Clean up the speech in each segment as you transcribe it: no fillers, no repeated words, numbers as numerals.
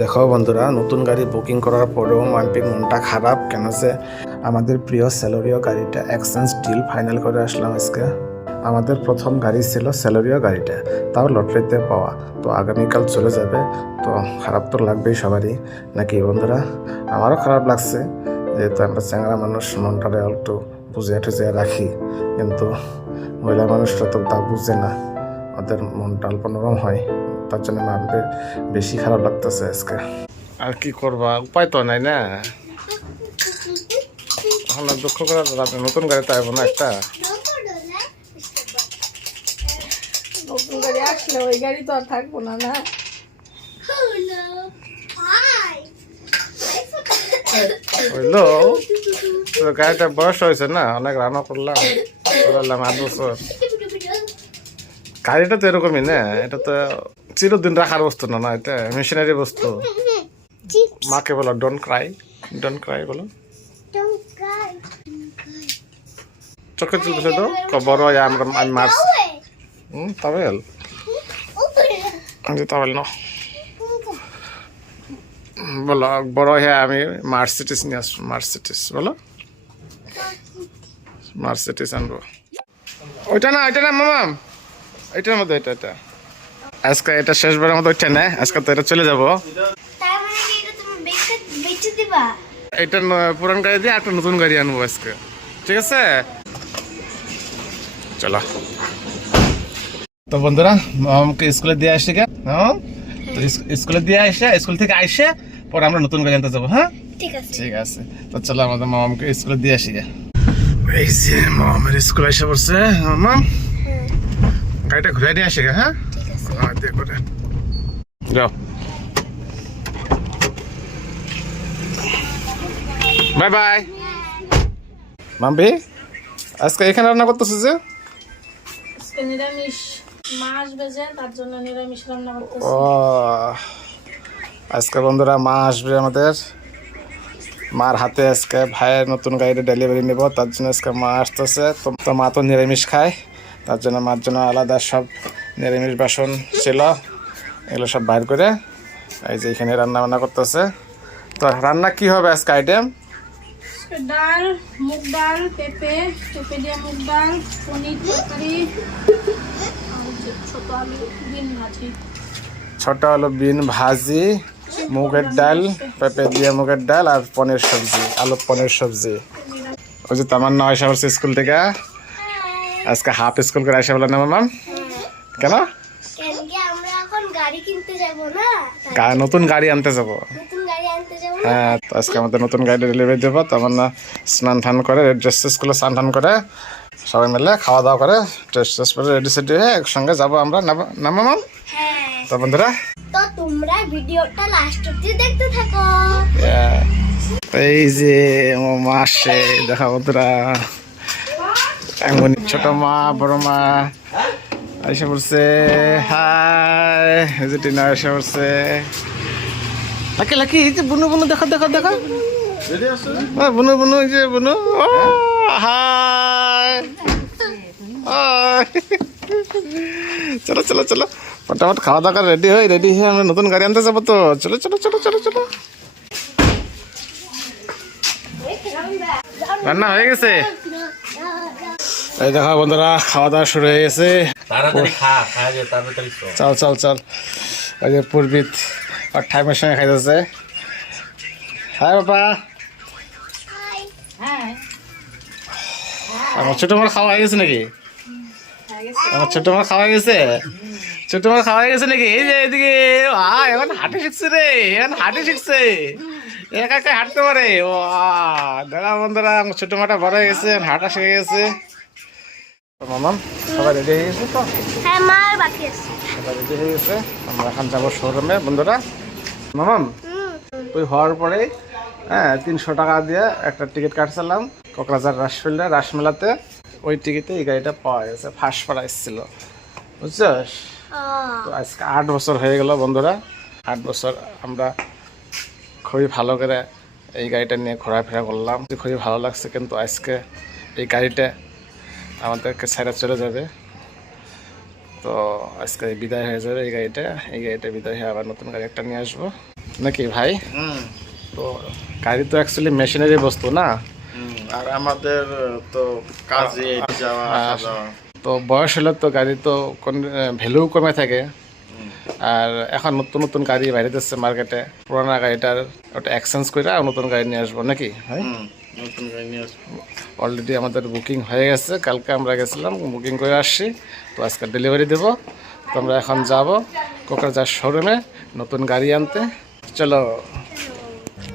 দেখো বন্ধুরা, নতুন গাড়ি বুকিং করার পরেও মাম্পির মনটা খারাপ কেন যে আমাদের প্রিয় সেলোরিও গাড়িটা এক্সচেঞ্জ ডিল ফাইনাল করে আসলাম আজকে। আমাদের প্রথম গাড়ি ছিল সেলোরিও গাড়িটা, তাও লটারিতে পাওয়া। তো আগামীকাল চলে যাবে, তো খারাপ তো লাগবেই সবারই, নাকি বন্ধুরা? আমারও খারাপ লাগছে, যেহেতু আমরা চ্যাংরা মানুষ, মনটারে একটু বুঝিয়ে টুজিয়ে রাখি, কিন্তু মহিলা মানুষরা তো তা বুঝে না, ওদের মনটা অল্প নরম হয়, তার জন্য মাম্পির বেশি খারাপ লাগতেছে আজকে। আর কি করবা, উপায় তো নাই না, এখন আর দুঃখ করা যাবে। নতুন গাড়িতে আসবো না একটা, নতুন গাড়ি আসলে ওই গাড়ি তো আর থাকবো না। না বুঝলো? গাড়িটা বয়স হয়েছে না, অনেক রান্না করলাম 8 বছর। গাড়িটা তো এরকমই না, এটা তো চিরদিন রাখার বস্তু না, না এটা মেশিনারি বস্তু। মাকে বলো ডোন্ট ক্রাই, ডোন্ট ক্রাই বলো। চোখে চলতেছে তো বড় আমরা আমি মারছি। তাবেল তাবেল ন বলো, বড় হ্যাঁ আমি মার্সিডিস নিয়ে আসবো। মার্সিডিস বলো, মার্সিডিস আনবো। ওইটা না, ওইটা না মামাম, এটার মধ্যে এটা এটা আজকে এটা শেষবারের মতো ওইটা না, আজকে তো এটা চলে যাবো। এটা পুরান গাড়ি দিয়ে একটা নতুন গাড়ি আনবো আজকে, ঠিক আছে? চলো তো বন্ধুরা, মামাকে স্কুলে দিয়ে আসি গে। হ্যাঁ, তো স্কুলে দিয়ে আসে, স্কুল থেকে আইসে পরে আমরা নতুন গাড়ি আনতে যাবো। হ্যাঁ ঠিক আছে, তো চলো আমাদের মামাকে স্কুলে দিয়ে আসি গে। এই যে মামার স্কুল এসে পড়ছে। মাম গাড়িটা ঘুরে নিয়ে আসি গে। হ্যাঁ দেখো, যাও, বাই বাই। মাম্পি আজকে এখানে রান্না করতেছে যে? আজকে নিরামিষ, মাছ ভেজে, তার জন্য নিরামিষ রান্না করতেছি। ও আজকে বন্ধুরা মা আসবে আমাদের, মার হাতে আজকে ভাইয়ের নতুন গাড়িতে ডেলিভারি নেব, তার জন্য আজকে মা আসতেছে। তো মা তো নিরামিষ খায়, তার জন্য মার জন্য আলাদা সব নিরামিষ বাসন ছিল, এগুলো সব বাইর করে এই যে এখানে রান্না বান্না করতেছে। তো রান্না কি হবে আজকে আইটেম? ডাল, মুগ ডাল, পেঁপে দিয়ে মুগ ডাল, পনির তরকারি, ছোট আলু বিন ভাজি। ছোট আলু বিন ভাজি, মুগের ডাল, পেঁপে দিয়ে মুগের ডাল, আর পনির সবজি, আলু পনির সবজি। ওই যে তামান্না আয়সা করছে স্কুল থেকে, আজকে হাফ স্কুল করে আয়সা বলে না মাম? কেন? নতুন গাড়ি আনতে যাবো। হ্যাঁ, তো আজকে আমাদের নতুন গাড়ি ডেলিভারি দেবো। তামান্না স্নান টান করে, ড্রেস স্কুলে স্নান টান করে সবাই মিলে খাওয়া দাওয়া করে ড্রেস ট্রেস পরে রেডি সেডি হয়ে একসঙ্গে যাবো আমরা, না মাম? তো বন্ধুরা তো তোমরা ভিডিওটা লাস্ট অবধি দেখতে থাকো। এই যে মা আসে, দেখা বন্ধুরা, এমন ছোট মা বড় মা এসে পড়ছে। হাই, এই যে টিনা এসে পড়ছে। লাকি লাকি, এই যে বুনু বুনু, দেখো দেখো দেখো, বুনু বুনু, এই যে বুনু। ও হাই, চলো চলো চলো, ফটাফট খাওয়া দাওয়া রেডি হয়ে আমরা নতুন গাড়ি আনতে যাবো। তো চলো চলো চলো চলো চলো। রান্না হয়ে গেছে, এই দেখো বন্ধুরা, খাওয়া দাওয়া শুরু হয়ে গেছে। চল চল চল, ওই যে পূর্বিত আর ঠাইমের সঙ্গে খাইতেছে। হ্যাঁ বাবা, আমার ছোট মার খাওয়া হয়ে গেছে নাকি? আমার ছোট মার খাওয়া গেছে, ছোট মার খাওয়া গেছে নাকি? এই যে এদিকে এখন হাঁটে শিখছে রে, এখন হাঁটে শিখছে, একা একা হাঁটতে পারে। ও দাদা বন্ধুরা, আমার ছোট মাটা বড় হয়ে গেছে, হাঁটা শিখে গেছে। মামাম সবাই রেডি হয়ে গেছে? তো হ্যাঁ, মার বাকি আছে, সবাই রেডি হয়ে গেছে, আমরা এখন যাবো শোরুমে বন্ধুরা। মামাম ওই হওয়ার পরে 300 টাকা দিয়ে একটা টিকিট কাটছিলাম কোকরাঝার রাসমেলাতে। ওই টিকিটে এই গাড়িটা পাওয়া গেছে, ফার্স্ট প্রাইস ছিল, বুঝছিস? তো আজকে 8 বছর হয়ে গেল বন্ধুরা, 8 বছর আমরা খুবই ভালো করে এই গাড়িটা নিয়ে ঘোরাফেরা করলাম, খুবই ভালো লাগছে। কিন্তু আজকে এই গাড়িটা আমাদেরকে ছেড়ে চলে যাবে, তো আজকে বিদায় হয়ে যাবে এই গাড়িটা বিদায় হয়ে আবার নতুন গাড়ি একটা নিয়ে আসবো। নাকি ভাই? হুম তো গাড়ি তো অ্যাকচুয়ালি মেশিনারি বস্তু না, আর আমাদের তো কাজে যাওয়া আসা যাওয়া। তো বয়স হলে তো গাড়ি তো ভ্যালু কমে থাকে। আর এখন নতুন নতুন গাড়ি বাইরে যাচ্ছে মার্কেটে, পুরানা গাড়িটার ওটা এক্সচেঞ্জ করে আর নতুন গাড়ি নিয়ে আসবো নাকি ভাই? নতুন গাড়ি নিয়ে আসবো। অলরেডি আমাদের বুকিং হয়ে গেছে, কালকে আমরা গেছিলাম বুকিং করে আসছি, তো আজকে ডেলিভারি দেবো। তো আমরা এখন যাব কোকরাঝার শোরুমে নতুন গাড়ি আনতে। চলো।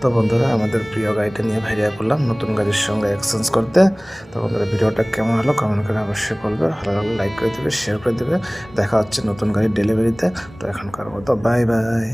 তো বন্ধুরা আমাদের প্রিয় গাড়িটা নিয়ে বেরিয়ে পড়লাম নতুন গাড়ির সঙ্গে এক্সচেঞ্জ করতে। তো বন্ধুরা ভিডিওটা কেমন হলো কমেন্ট করে অবশ্যই বলবে, ভালো লাগলে লাইক করে দেবে, শেয়ার করে দেবে। দেখা হচ্ছে নতুন গাড়ির ডেলিভারিতে। তো এখনকার মতো বাই বাই।